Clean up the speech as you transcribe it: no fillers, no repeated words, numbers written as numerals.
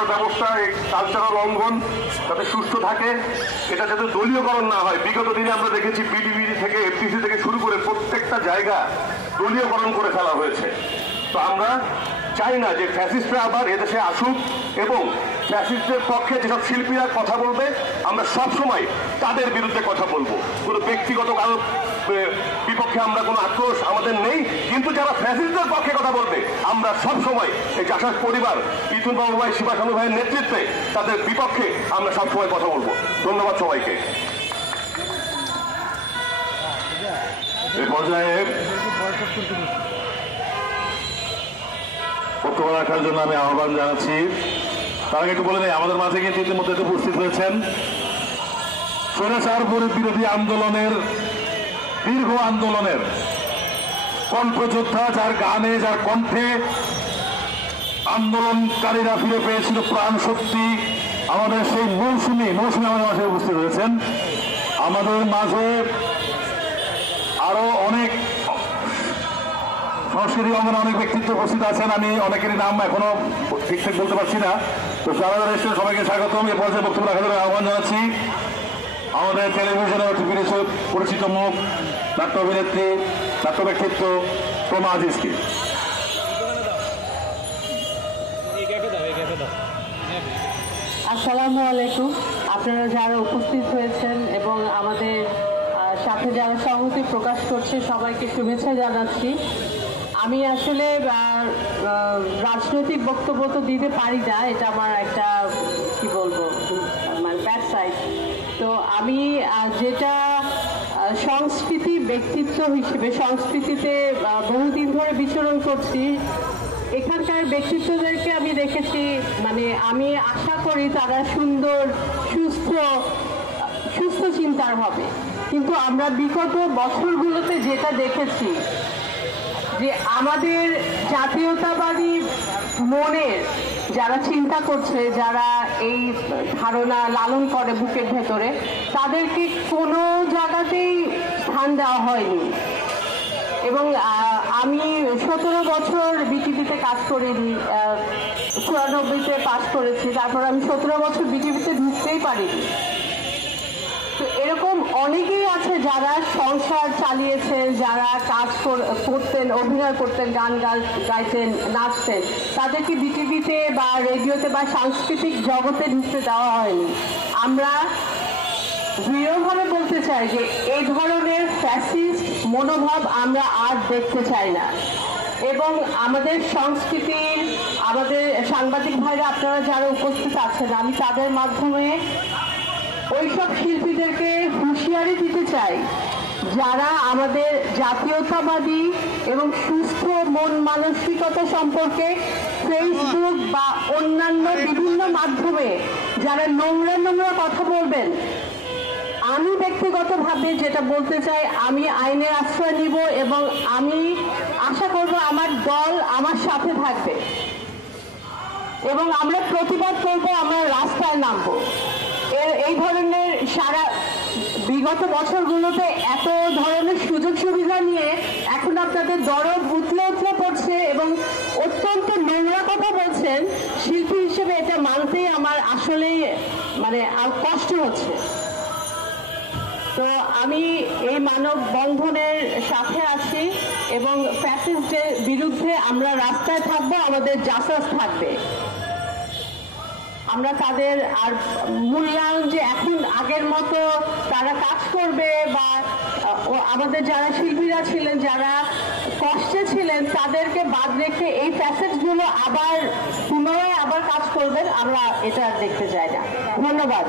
খাওয়ার ব্যবস্থা, এই কালচারাল অঙ্গন যাতে সুস্থ থাকে, এটা যাতে দলীয়করণ না হয়। বিগত দিনে আমরা দেখেছি বিডিবি থেকে এফটিসি থেকে শুরু করে প্রত্যেকটা জায়গা দলীয়করণ করে ফেলা হয়েছে। তো আমরা চাই না যে ফ্যাসিস্টরা আবার এদেশে আসুক, এবং ফ্যাসিস্টদের পক্ষে যেসব শিল্পীরা কথা বলবে আমরা সবসময় তাদের বিরুদ্ধে কথা বলবো। কোনো ব্যক্তিগত কারো বিপক্ষে আমরা কোনো আক্রোশ আমাদের নেই, কিন্তু যারা ফ্যাসিস্টদের পক্ষে কথা বলবে আমরা সবসময় এই জাসাস পরিবার, ইথুন বাবু ভাই, শিবাসানু ভাইয়ের নেতৃত্বে তাদের বিপক্ষে আমরা সবসময় কথা বলবো। ধন্যবাদ সবাইকে। এই পর্যায়ে বক্তব্য রাখার জন্য আমি আহ্বান জানাচ্ছি। তার আগে একটু বলে নেই, আমাদের মাঝে কিন্তু ইতিমধ্যে উপস্থিত হয়েছেন স্বৈরাচার বিরোধী আন্দোলনের, দীর্ঘ আন্দোলনের কণ্ঠযোদ্ধা, যার গানে, যার কণ্ঠে আন্দোলনকারীরা ফিরে পেয়েছিল প্রাণ শক্তি, আমাদের সেই মৌসুমী আমাদের মাঝে উপস্থিত হয়েছেন। আমাদের মাঝে আরো অনেক সংস্কৃতি অঙ্গনে অনেক ব্যক্তিত্ব উপস্থিত আছেন, আমি অনেকেরই নাম এখনো ঠিকঠাক বলতে পারছি না। তো যারা এসেছেন সবাইকে স্বাগতম। এ পর্যায়ে বক্তব্য রাখার জন্য আহ্বান জানাচ্ছি আমাদের টেলিভিশনে পরিচিত মুখ, নাট্য অভিনেত্রী, নাট্য ব্যক্তিত্ব প্রমা আজিজকে। আসসালামু আলাইকুম। আপনারা যারা উপস্থিত হয়েছেন এবং আমাদের সাথে যারা সংহতি প্রকাশ করছে সবাইকে শুভেচ্ছা জানাচ্ছি। আমি আসলে রাজনৈতিক বক্তব্য তো দিতে পারি না, এটা আমার একটা কি বলবো মানে ব্যাড সাইড। তো আমি যেটা সংস্কৃতি ব্যক্তিত্ব হিসেবে সংস্কৃতিতে বহুদিন ধরে বিচরণ করছি, এখানকার ব্যক্তিত্বদেরকে আমি দেখেছি, মানে আমি আশা করি তারা সুন্দর সুস্থ চিন্তার হবে। কিন্তু আমরা বিগত বছরগুলোতে যেটা দেখেছি যে আমাদের জাতীয়তাবাদী মনের যারা চিন্তা করছে, যারা এই ধারণা লালন করে বুকের ভেতরে, তাদেরকে কোনো জায়গাতেই স্থান দেওয়া হয়নি। এবং আমি 17 বছর বিটিভিতে কাজ করিনি, 94-তে পাস করেছি, তারপর আমি 17 বছর বিটিভিতে ঢুকতেই পারিনি। তো এরকম অনেকেই আছে যারা সংসার চালিয়েছেন, যারা কাজ করতেন, অভিনয় করতেন, গান গাইতেন, নাচতেন, তাদেরকে বিটিভিতে বা রেডিওতে বা সাংস্কৃতিক জগতে ঢুকতে দেওয়া হয়নি। আমরা দৃঢ়ভাবে বলতে চাই যে এই ধরনের ফ্যাসিস্ট মনোভাব আমরা আর দেখতে চাই না। এবং আমাদের সংস্কৃতির, আমাদের সাংবাদিক ভাইরা আপনারা যারা উপস্থিত আছেন, আমি তাদের মাধ্যমে ওইসব শিল্পীদেরকে হুঁশিয়ারি দিতে চাই যারা আমাদের জাতীয়তাবাদী এবং সুস্থ মন মানসিকতা সম্পর্কে ফেসবুক বা অন্যান্য বিভিন্ন মাধ্যমে যারা নোংরা কথা বলবেন। আমি ব্যক্তিগতভাবে যেটা বলতে চাই, আমি আইনের আশ্রয় নিব এবং আমি আশা করব আমার দল আমার সাথে থাকবে এবং আমরা প্রতিবাদ করব, আমরা রাস্তায় নামবো। এই ধরনের সারা বিগত বছরগুলোতে এত ধরনের সুযোগ সুবিধা নিয়ে এখন আপনাদের দরদ উতলে পড়ছে এবং অত্যন্ত নোংরা কথা বলছেন। শিল্পী হিসেবে এটা মানতেই আমার আসলেই মানে কষ্ট হচ্ছে। তো আমি এই মানব বন্ধনের সাথে আছি এবং ফ্যাসিস্টদের বিরুদ্ধে আমরা রাস্তায় থাকবো, আমাদের জাসাস থাকবে। আমরা তাদের আর মূল্যায়ন যে এখন আগের মতো তারা কাজ করবে বা আমাদের যারা শিল্পীরা ছিলেন, যারা কষ্টে ছিলেন, তাদেরকে বাদ রেখে এই ফ্যাসিস্টগুলো আবার পুনরায় কাজ করবেন, আমরা এটা দেখতে চাই না। ধন্যবাদ।